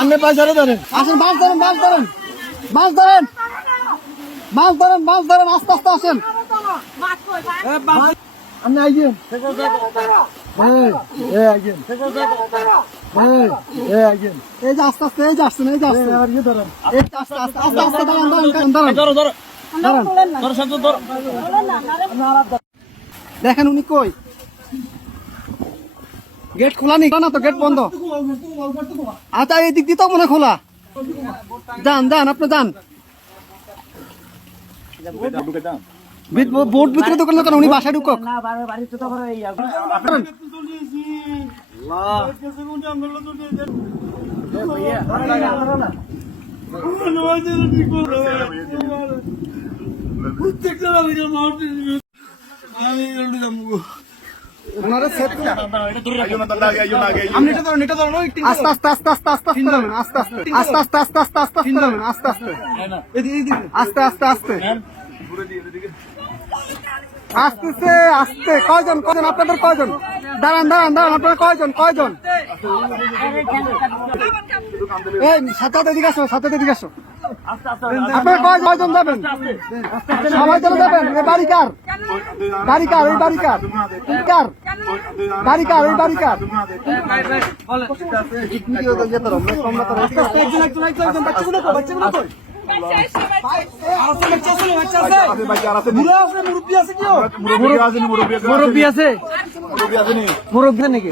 আপনি পয়সাটা ধরেন, আসেন, মাছ ধরেন, মাছ ধরেন, মাছ ধরেন, মাছ ধরেন, মাছ ধরেন, আস্তে আস্তে আসেন। আপনি আইছেন, এই যে আস্তে আস্তে, এই যে আসছেন, এই যে আসছেন, এই যে আস্তে আস্তে, আস্তে আস্তে দাঁড়ান, দাঁড়ান, দাঁড়ান, দাঁড়ান। দেখেন উনি কই, গেট খোলা নেই না তো, গেট বন্ধ। আচ্ছা এই দিক দিয়ে তো মনে খোলা, যান যান, আপনি যান। বোট ভিতরে ঢুকেন না কেন, উনি বাসায় ঢুকক। আস্তে আস্তে আস্তে আস্তে আস্তে আস্তে আস্তে আস্তে আস্তে আস্তে আস্তে আস্তে আস্তে আস্তে আস্তে আস্তে আসতেছে, আসতে। কয়জন, কয়জন আপনাদের, কয়জন? দাঁড়ান দাঁড়ান দাঁড়ান, আপনারা কয়জন, কয়জন? এই সাথে এদিকে আসো, সাথে এদিকে আসো। আপনারা কয়জন যাবেন? সবাই চলে যাবেন? এই বাড়ি কার? বাড়ি কার? এই বাড়ি কার? কার বাড়ি কার? এই বাড়ি কার? মুরব্বী আছে, মুরব্বী নাকি?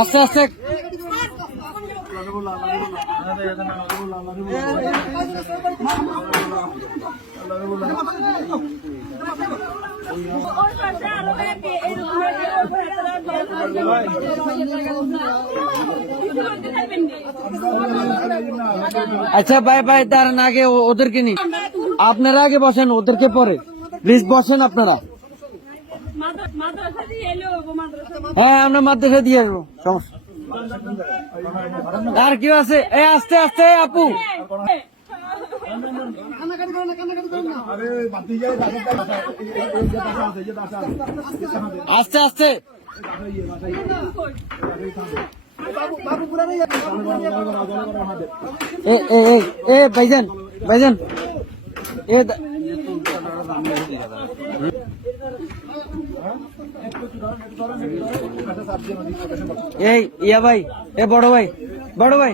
আস্তে আস্তে আচ্ছা ভাই ভাই, তার আগে ওদেরকে নি, আপনারা আগে বসেন, ওদেরকে পরে প্লিজ বসেন আপনারা। হ্যাঁ আমরা মাদ্রাসা দিয়ে আসবো, সমস্যা। আর কেউ আছে? এই আস্তে আস্তে আপু, আস্তে আস্তে। এ ভাইজান, ভাইজান এই ইয়া ভাই, এ বড় ভাই, বড় ভাই,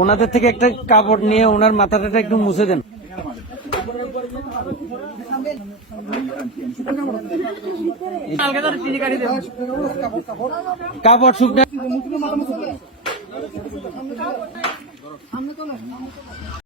ওনাদের থেকে একটা কাপড় নিয়ে ওনার মাথাটা একটু মুছে দেন। কাপড় শুকনা